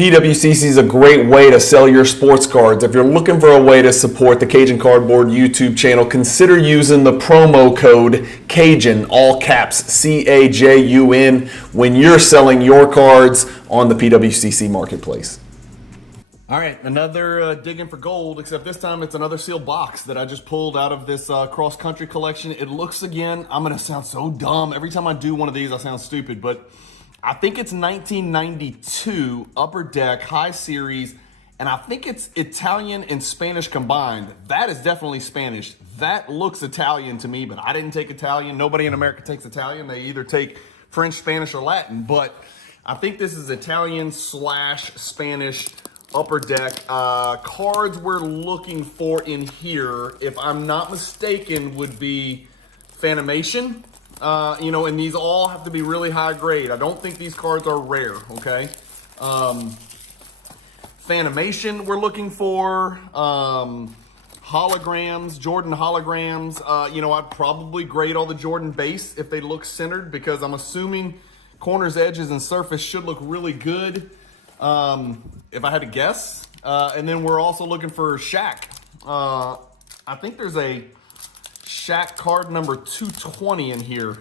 PWCC is a great way to sell your sports cards. If you're looking for a way to support the Cajun Cardboard YouTube channel, consider using the promo code CAJUN, all caps, CAJUN, when you're selling your cards on the PWCC marketplace. All right, another digging for gold, except this time it's another sealed box that I just pulled out of this cross-country collection. It looks, again, I'm going to sound so dumb. Every time I do one of these, I sound stupid, but I think it's 1992 Upper Deck High Series, and I think it's Italian and Spanish combined. That is definitely Spanish. That looks Italian to me, but I didn't take Italian. Nobody in America takes Italian. They either take French, Spanish, or Latin, but I think this is Italian/Spanish Upper Deck. Cards we're looking for in here, if I'm not mistaken, would be Fanimation. And these all have to be really high grade. I don't think these cards are rare, okay? Fanimation we're looking for. Holograms, Jordan holograms. I'd probably grade all the Jordan base if they look centered, because I'm assuming corners, edges, and surface should look really good, if I had to guess. And then we're also looking for Shaq. I think there's a Shaq card number 220 in here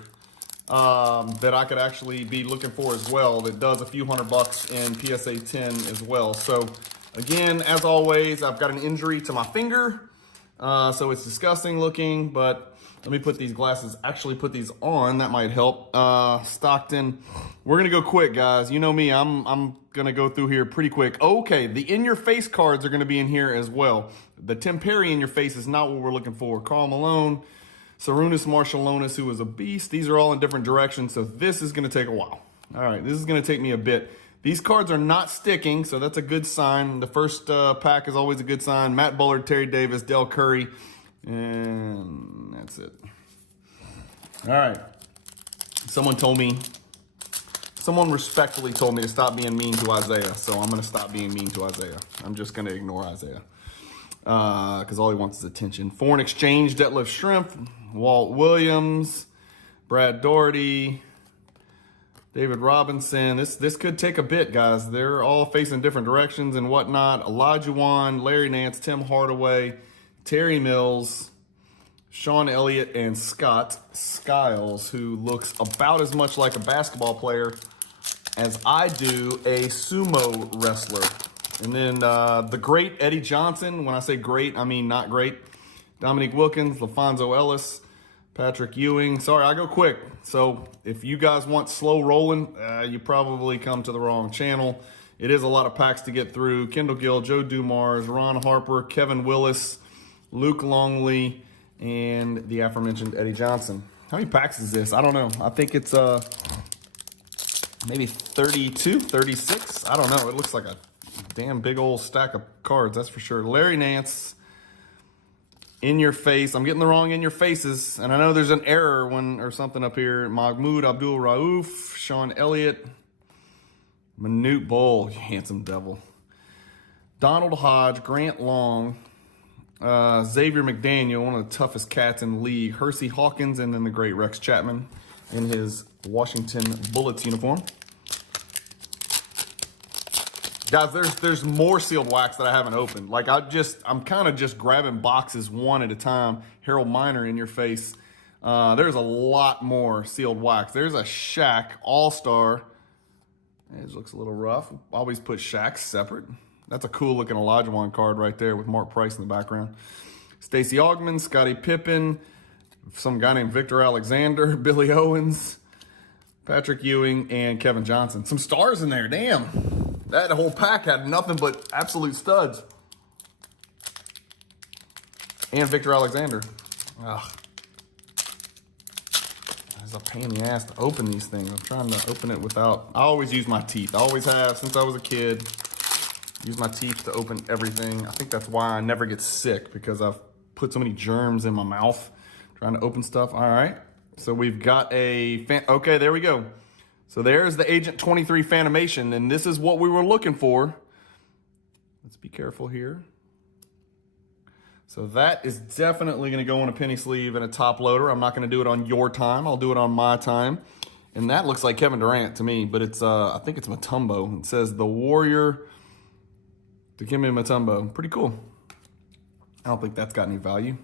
that I could actually be looking for as well, that does a few $100 in PSA 10 as well. So again, as always, I've got an injury to my finger, so it's disgusting looking, but let me put these glasses, actually put these on, that might help. Stockton, we're gonna go quick, guys. You know me, I'm gonna go through here pretty quick. Okay, the in-your-face cards are gonna be in here as well. The Tim Perry in-your-face is not what we're looking for. Karl Malone, Sarunas Marshallonis, who was a beast. These are all in different directions, so this is gonna take a while. All right, this is gonna take me a bit. These cards are not sticking, so that's a good sign. The first pack is always a good sign. Matt Bullard, Terry Davis, Del Curry, and that's it. All right. Someone respectfully told me to stop being mean to Isaiah, so I'm going to stop being mean to Isaiah. I'm just going to ignore Isaiah because all he wants is attention. Foreign exchange, Detlef Schrempf, Walt Williams, Brad Daugherty, David Robinson. This could take a bit, guys. They're all facing different directions and whatnot. Olajuwon, Larry Nance, Tim Hardaway, Terry Mills, Sean Elliott, and Scott Skiles, who looks about as much like a basketball player as I do a sumo wrestler. And then the great Eddie Johnson. When I say great, I mean not great. Dominique Wilkins, LaFonso Ellis, Patrick Ewing. Sorry, I go quick. So if you guys want slow rolling, you probably come to the wrong channel. It is a lot of packs to get through. Kendall Gill, Joe Dumars, Ron Harper, Kevin Willis, Luke Longley, and the aforementioned Eddie Johnson. How many packs is this? I don't know. I think it's maybe 32, 36. I don't know. It looks like a damn big old stack of cards, that's for sure. Larry Nance, in your face. I'm getting the wrong in your faces, and I know there's an error or something up here. Mahmoud Abdul Rauf, Sean Elliott, Manute Bol, you handsome devil. Donald Hodge, Grant Long, Xavier McDaniel, one of the toughest cats in the league, Hersey Hawkins, and then the great Rex Chapman in his Washington Bullets uniform. Guys, there's more sealed wax that I haven't opened. Like I'm kind of just grabbing boxes one at a time. Harold Miner in your face. There's a lot more sealed wax. There's a Shaq All-Star. It looks a little rough. Always put Shaq separate. That's a cool looking Olajuwon card right there with Mark Price in the background. Stacey Augmon, Scottie Pippen, some guy named Victor Alexander, Billy Owens, Patrick Ewing, and Kevin Johnson. Some stars in there, damn. That whole pack had nothing but absolute studs. And Victor Alexander. Ugh. It's a pain in the ass to open these things. I'm trying to open it without, I always use my teeth. I always have since I was a kid. Use my teeth to open everything. I think that's why I never get sick, because I've put so many germs in my mouth trying to open stuff. All right, so we've got okay, there we go. So there's the Agent 23 Fanimation, and this is what we were looking for. Let's be careful here. So that is definitely gonna go on a penny sleeve and a top loader. I'm not gonna do it on your time, I'll do it on my time. And that looks like Kevin Durant to me, but it's I think it's Mutombo. It says the Warrior Dikembe Mutombo. Pretty cool. I don't think that's got any value.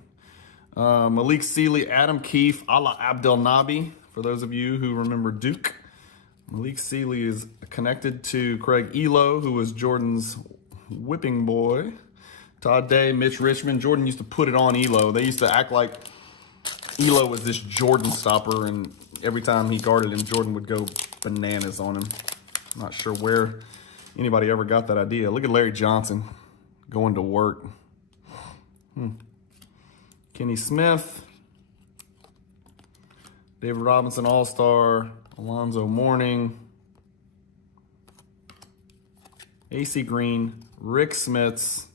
Malik Sealy, Adam Keefe, Ala Abdel Nabi. For those of you who remember Duke, Malik Sealy is connected to Craig Elo, who was Jordan's whipping boy. Todd Day, Mitch Richmond. Jordan used to put it on Elo. They used to act like Elo was this Jordan stopper, and every time he guarded him, Jordan would go bananas on him. I'm not sure where anybody ever got that idea. Look at Larry Johnson going to work. Kenny Smith, David Robinson, All-Star, Alonzo Mourning, AC Green, Rick Smits.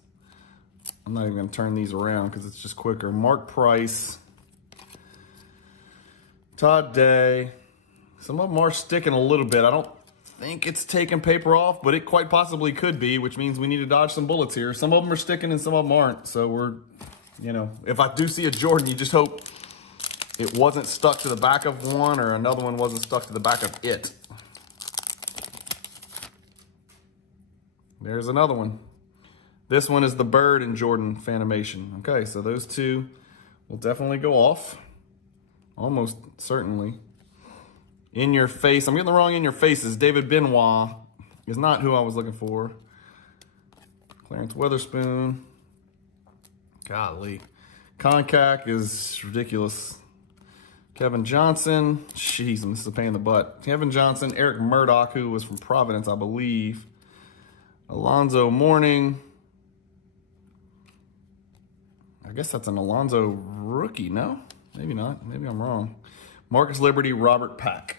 I'm not even going to turn these around because it's just quicker. Mark Price, Todd Day. Some of them are sticking a little bit. I don't think it's taking paper off, but it quite possibly could be, which means we need to dodge some bullets here. Some of them are sticking and some of them aren't. So we're, you know, if I do see a Jordan, you just hope it wasn't stuck to the back of one or another one wasn't stuck to the back of it. There's another one. This one is the Bird and Jordan Fanimation. Okay, so those two will definitely go off. Almost certainly. In Your Face. I'm getting the wrong In Your Faces. David Benoit is not who I was looking for. Clarence Weatherspoon. Golly. Concac is ridiculous. Kevin Johnson. Jeez, this is a pain in the butt. Kevin Johnson. Eric Murdoch, who was from Providence, I believe. Alonzo Mourning. I guess that's an Alonzo rookie, no? Maybe not. Maybe I'm wrong. Marcus Liberty, Robert Pack.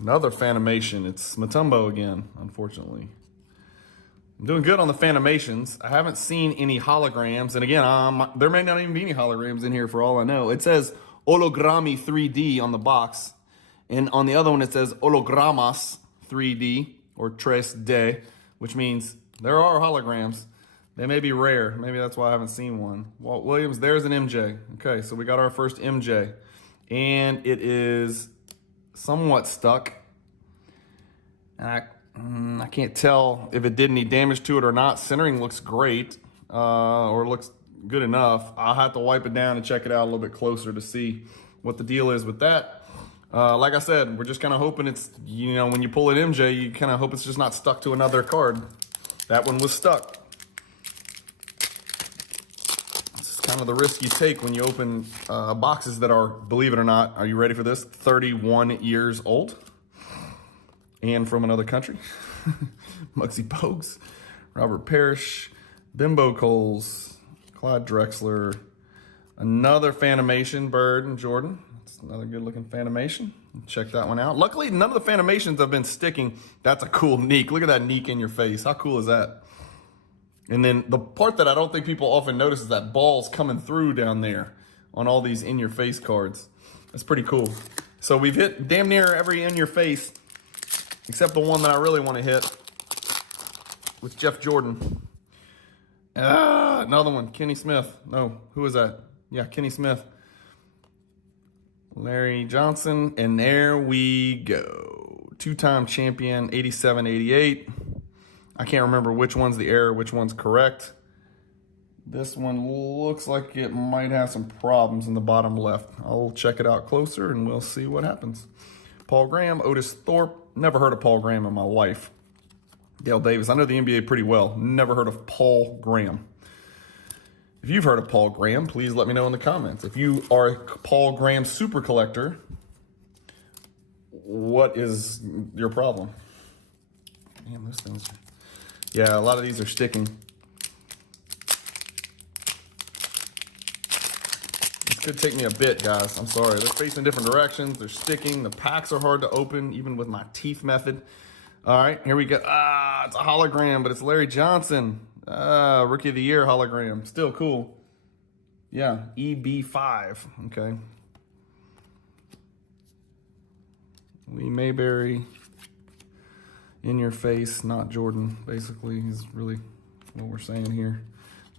Another Fanimation. It's Mutombo again, unfortunately. I'm doing good on the Fanimations. I haven't seen any holograms. And again, there may not even be any holograms in here for all I know. It says Hologrammi 3D on the box. And on the other one, it says Hologramas 3D or 3D, which means there are holograms. They may be rare. Maybe that's why I haven't seen one. Walt Williams, there's an MJ. Okay, so we got our first MJ. And it is somewhat stuck. And I can't tell if it did any damage to it or not. Centering looks great, or looks good enough. I'll have to wipe it down and check it out a little bit closer to see what the deal is with that. Like I said, we're just kind of hoping it's, you know, when you pull an MJ, you kind of hope it's just not stuck to another card. That one was stuck. It's kind of the risk you take when you open boxes that are, believe it or not, are you ready for this? 31 years old and from another country. Muggsy Bogues, Robert Parrish, Bimbo Coles, Clyde Drexler, another Fanimation, Bird and Jordan. Another good looking Fanimation. Check that one out. Luckily, none of the Fanimations have been sticking. That's a cool Neek. Look at that Neek in your face. How cool is that? And then the part that I don't think people often notice is that ball's coming through down there on all these in your face cards. That's pretty cool. So we've hit damn near every in your face except the one that I really want to hit with Jeff Jordan. Another one, Kenny Smith. No, who is that? Yeah, Kenny Smith. Larry Johnson, and there we go. Two-time champion, 87, 88. I can't remember which one's the error, which one's correct. This one looks like it might have some problems in the bottom left. I'll check it out closer and we'll see what happens. Paul Graham, Otis Thorpe. Never heard of Paul Graham in my life. Dale Davis. I know the NBA pretty well. Never heard of Paul Graham. If you've heard of Paul Graham, please let me know in the comments. If you are a Paul Graham super collector, what is your problem? Man, those things. Yeah, a lot of these are sticking. This could take me a bit, guys. I'm sorry. They're facing different directions. They're sticking. The packs are hard to open, even with my teeth method. All right, here we go. It's a hologram, but it's Larry Johnson. Rookie of the Year hologram. Still cool. Yeah, EB5. Okay. Lee Mayberry. In your face, not Jordan, basically, is really what we're saying here.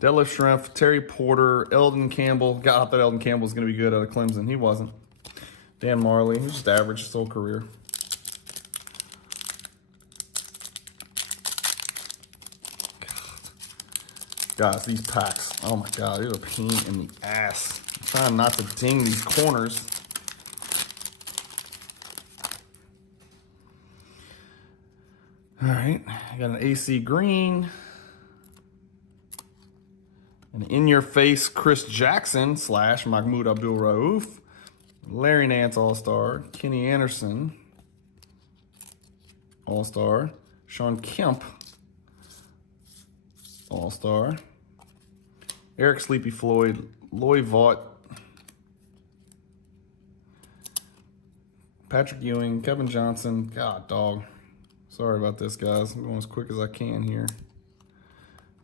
Detlef Schrempf, Terry Porter, Eldon Campbell. God, I thought Eldon Campbell was going to be good out of Clemson. He wasn't. Dan Marley, he was just average his whole career. Guys, these packs, oh my God, these are a pain in the ass. I'm trying not to ding these corners. All right, I got an AC Green. An in-your-face Chris Jackson / Mahmoud Abdul-Rauf. Larry Nance All-Star. Kenny Anderson All-Star. Sean Kemp All-Star. Eric Sleepy Floyd. Loy Vaught. Patrick Ewing. Kevin Johnson. God, dog. Sorry about this, guys. I'm going as quick as I can here.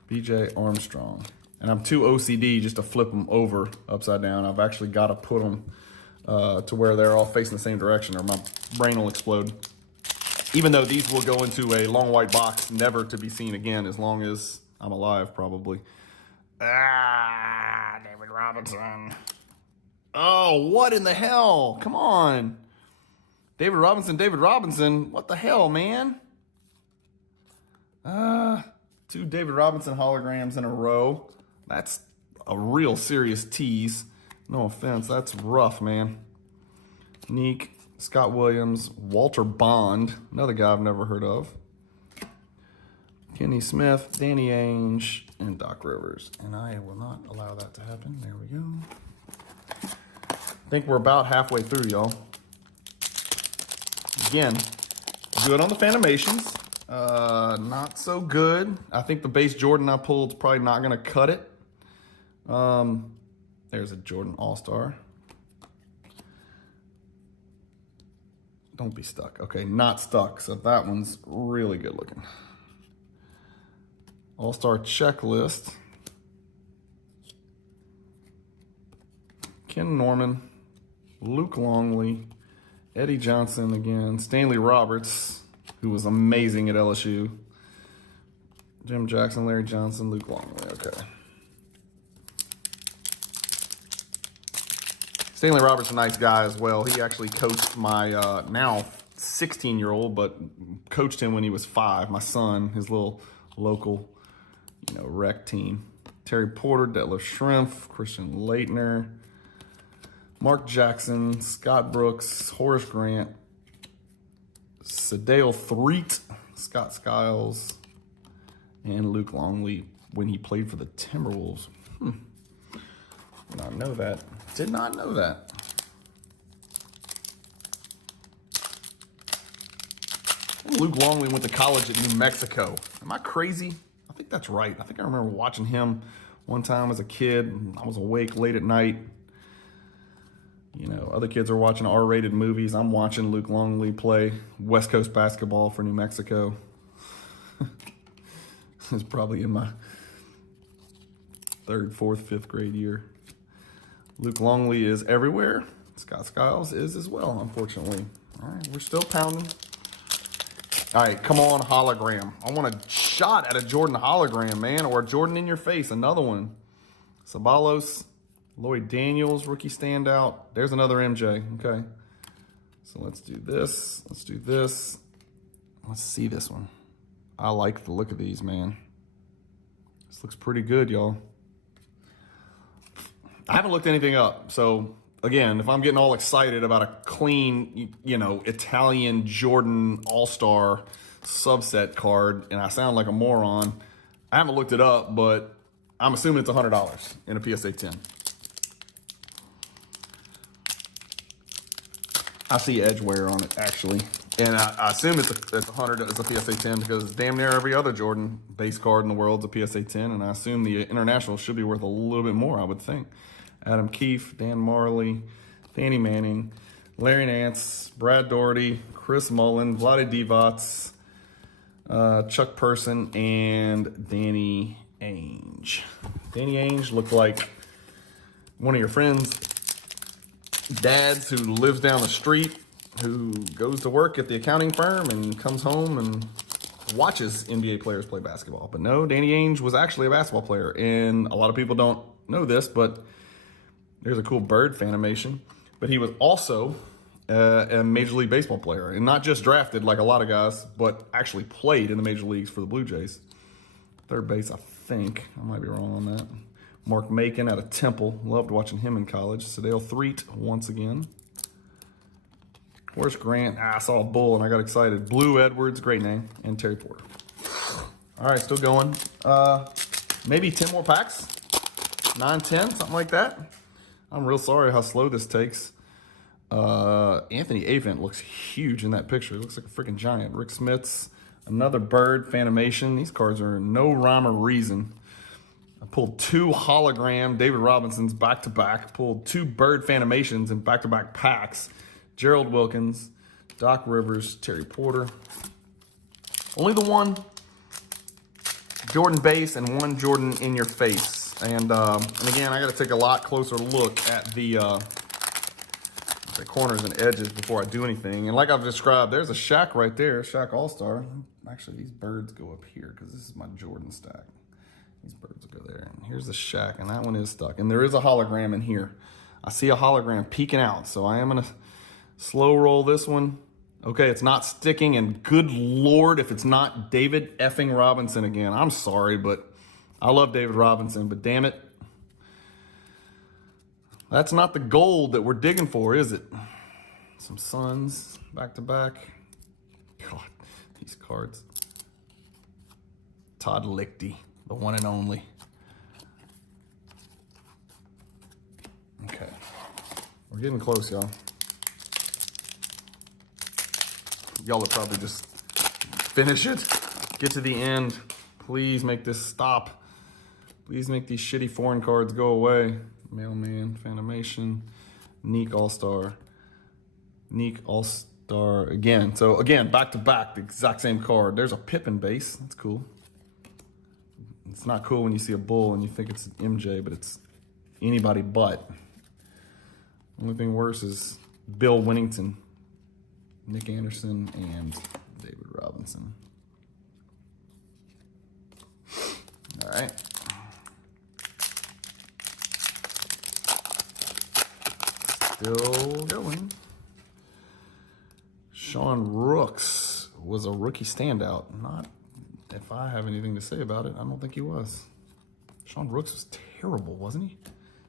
BJ Armstrong. And I'm too OCD just to flip them over upside down. I've actually got to put them to where they're all facing the same direction or my brain will explode. Even though these will go into a long white box, never to be seen again as long as I'm alive, probably. Ah, David Robinson. Oh, what in the hell? Come on. David Robinson. What the hell, man? 2 David Robinson holograms in a row. That's a real serious tease. No offense, that's rough, man. Neek, Scott Williams, Walter Bond, another guy I've never heard of. Kenny Smith, Danny Ainge, and Doc Rivers. And I will not allow that to happen. There we go. I think we're about halfway through, y'all. Again, good on the Phanomations. Not so good. I think the base Jordan I pulled is probably not going to cut it. There's a Jordan All-Star. Don't be stuck. Okay, not stuck. So that one's really good looking. All-Star checklist. Ken Norman, Luke Longley, Eddie Johnson again, Stanley Roberts, who was amazing at LSU. Jim Jackson, Larry Johnson, Luke Longley. Okay. Stanley Roberts is a nice guy as well. He actually coached my now 16-year-old, but coached him when he was 5. My son, his little local, rec team. Terry Porter, Detlef Schrempf, Christian Leitner, Mark Jackson, Scott Brooks, Horace Grant, Sadale Threet, Scott Skiles, and Luke Longley when he played for the Timberwolves. Did not know that. Did not know that. Luke Longley went to college at New Mexico. Am I crazy? I think that's right. I think I remember watching him one time as a kid. I was awake late at night. Other kids are watching R-rated movies. I'm watching Luke Longley play West Coast basketball for New Mexico. It's probably in my 3rd, 4th, 5th grade year. Luke Longley is everywhere. Scott Skiles is as well, unfortunately. All right, we're still pounding. All right, come on, hologram. I want a shot at a Jordan hologram, man, or a Jordan in your face, another one. Sabalos, Lloyd Daniels, rookie standout. There's another MJ, okay. So let's do this. Let's do this. Let's see this one. I like the look of these, man. This looks pretty good, y'all. I haven't looked anything up, so again, if I'm getting all excited about a clean, Italian Jordan All-Star subset card, and I sound like a moron, I haven't looked it up, but I'm assuming it's $100 in a PSA 10. I see edge wear on it, actually, and I assume it's 100 as a PSA 10 because damn near every other Jordan base card in the world is a PSA 10, and I assume the international should be worth a little bit more, I would think. Adam Keefe, Dan Marley, Danny Manning, Larry Nance, Brad Daugherty, Chris Mullen, Vlade Divac, Chuck Person, and Danny Ainge. Danny Ainge looked like one of your friends' dads who lives down the street, who goes to work at the accounting firm and comes home and watches NBA players play basketball. But no, Danny Ainge was actually a basketball player. And a lot of people don't know this, but there's a cool bird fanimation. But he was also a Major League Baseball player. And not just drafted like a lot of guys, but actually played in the major leagues for the Blue Jays. Third base, I think. I might be wrong on that. Mark Macon out of Temple. Loved watching him in college. Sadale Threet once again. Horace Grant. I saw a bull and I got excited. Blue Edwards, great name. And Terry Porter. All right, still going. Maybe 10 more packs. 9, 10, something like that. I'm real sorry how slow this takes. Anthony Avent looks huge in that picture. He looks like a freaking giant. Rick Smith's another bird fanimation. These cards are no rhyme or reason. I pulled 2 hologram David Robinsons back-to-back. Pulled 2 bird fanimations in back-to-back packs. Gerald Wilkins, Doc Rivers, Terry Porter. Only the one Jordan base and one Jordan in your face. And again, I got to take a lot closer look at the corners and edges before I do anything. And like I've described, there's a Shaq right there, Shaq All-Star. Actually, these birds go up here because this is my Jordan stack. These birds will go there. And here's the Shaq, and that one is stuck. And there is a hologram in here. I see a hologram peeking out, so I am going to slow roll this one. Okay, it's not sticking, and good Lord, if it's not David effing Robinson again. I'm sorry, but I love David Robinson, but damn it. That's not the gold that we're digging for, is it? Some Suns back-to-back. God, these cards. Todd Lichty, the one and only. Okay, we're getting close, y'all. Y'all will probably just finish it. Get to the end. Please make this stop. Please make these shitty foreign cards go away. Mailman, Fanimation, Neek All-Star. Neek All-Star again. So again, back to back, the exact same card. There's a Pippen base. That's cool. It's not cool when you see a bull and you think it's MJ, but it's anybody but. Only thing worse is Bill Winnington, Nick Anderson, and David Robinson. All right. Still going. Sean Rooks was a rookie standout. Not if I have anything to say about it. I don't think he was. Sean Rooks was terrible, wasn't he?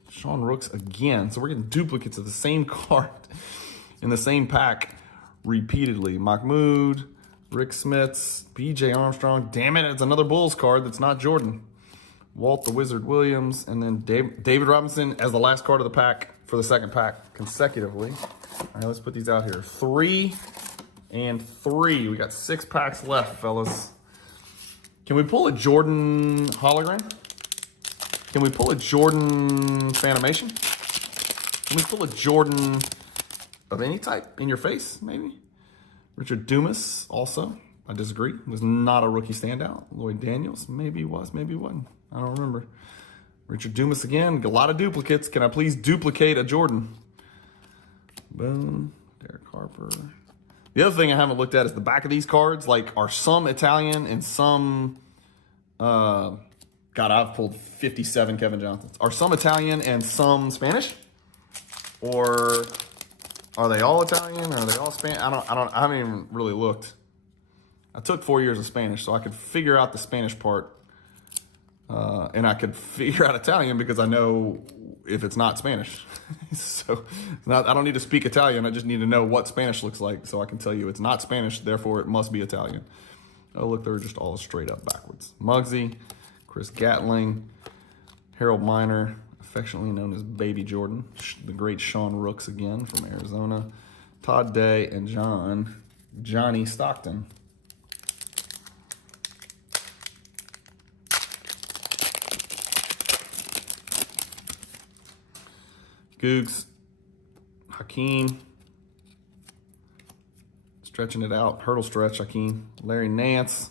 Sean Rooks again. So we're getting duplicates of the same card in the same pack repeatedly. Mahmoud, Rick Smiths, BJ Armstrong. Damn it, it's another Bulls card that's not Jordan. Walt the Wizard Williams, and then David Robinson as the last card of the pack for the second pack consecutively. All right, let's put these out here. 3 and 3. We got 6 packs left, fellas. Can we pull a Jordan hologram? Can we pull a Jordan Fanimation? Can we pull a Jordan of any type in your face, maybe? Richard Dumas, also. I disagree. Was not a rookie standout. Lloyd Daniels, maybe he was, maybe he wasn't. I don't remember. Richard Dumas again. A lot of duplicates. Can I please duplicate a Jordan? Boom. Derek Harper. The other thing I haven't looked at is the back of these cards. Like, are some Italian and some... God, I've pulled 57 Kevin Johnsons. Are some Italian and some Spanish? Or are they all Italian? Or are they all Spanish? I haven't even really looked. I took 4 years of Spanish, so I could figure out the Spanish part. And I could figure out Italian because I know if it's not Spanish. So I don't need to speak Italian. I just need to know what Spanish looks like so I can tell you it's not Spanish, therefore it must be Italian. Oh, look, they're just all straight up backwards. Muggsy, Chris Gatling, Harold Miner, affectionately known as Baby Jordan, the great Sean Rooks again from Arizona, Todd Day, and Johnny Stockton. Googs, Hakeem, stretching it out, hurdle stretch, Hakeem, Larry Nance,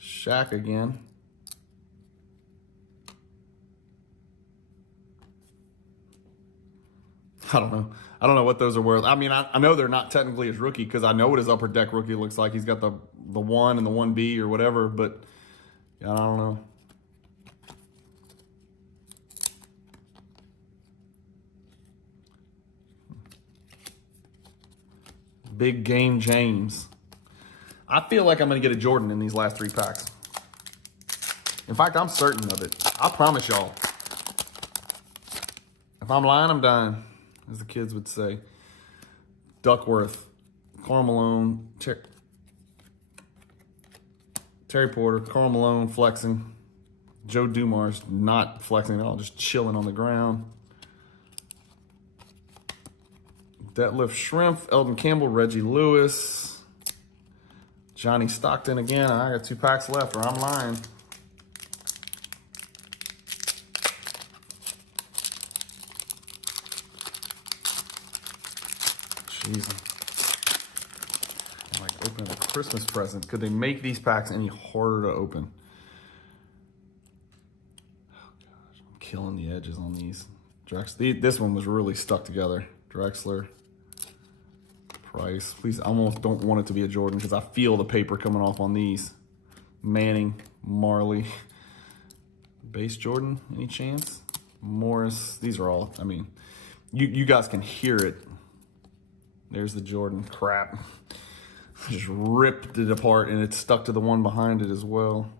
Shaq again, I don't know. I don't know what those are worth. I mean, I know they're not technically his rookie because I know what his upper deck rookie looks like. He's got the 1 and the 1B or whatever, but yeah, I don't know. Big Game James. I feel like I'm going to get a Jordan in these last 3 packs. In fact, I'm certain of it. I promise y'all. If I'm lying, I'm dying, as the kids would say. Duckworth, Karl Malone, Terry Porter, Karl Malone flexing. Joe Dumars not flexing at all, just chilling on the ground. Detlef Schrempf, Eldon Campbell, Reggie Lewis, Johnny Stockton again. I got 2 packs left, or I'm lying. Jeez. I'm like opening a Christmas present. Could they make these packs any harder to open? Oh gosh, I'm killing the edges on these. This one was really stuck together. Drexler. Price. Please, I almost don't want it to be a Jordan because I feel the paper coming off on these. Manning, Marley. Base Jordan, any chance? Morris. These are all, I mean, you guys can hear it. There's the Jordan. Crap. Just ripped it apart and it's stuck to the one behind it as well.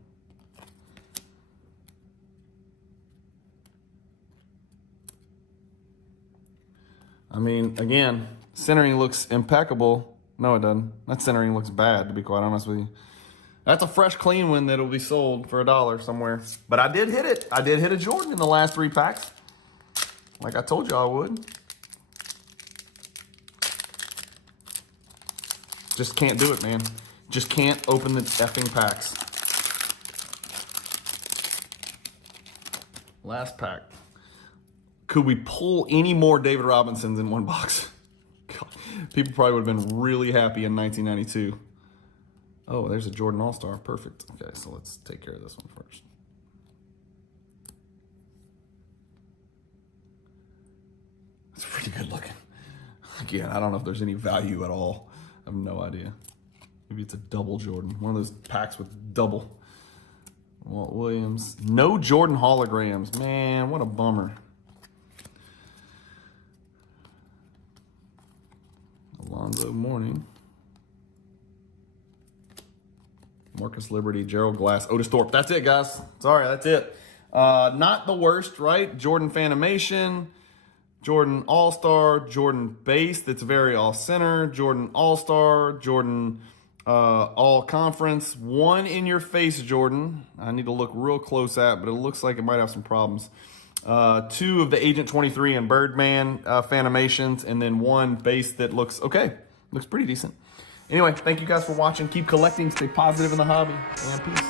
I mean, again, centering looks impeccable. No, it doesn't. That centering looks bad, to be quite honest with you. That's a fresh, clean one that'll be sold for $1 somewhere. But I did hit it. I did hit a Jordan in the last 3 packs. Like I told you I would. Just can't do it, man. Just can't open the effing packs. Last pack. Could we pull any more David Robinsons in one box? God, people probably would have been really happy in 1992. Oh, there's a Jordan All-Star. Perfect. Okay, so let's take care of this one first. It's pretty good looking. Again, I don't know if there's any value at all. I have no idea. Maybe it's a double Jordan. One of those packs with double. Walt Williams. No Jordan holograms. Man, what a bummer. Alonzo Mourning. Marcus Liberty, Gerald Glass, Otis Thorpe. That's it, guys. Sorry, that's it. Not the worst, right? Jordan Fanimation, Jordan All-Star, Jordan Base that's very off-center, Jordan All-Star, Jordan All-Conference. One in your face, Jordan. I need to look real close at, but it looks like it might have some problems. 2 of the Agent 23 and Birdman Fanimations, and then 1 base that looks okay. Looks pretty decent. Anyway, thank you guys for watching. Keep collecting. Stay positive in the hobby. And peace.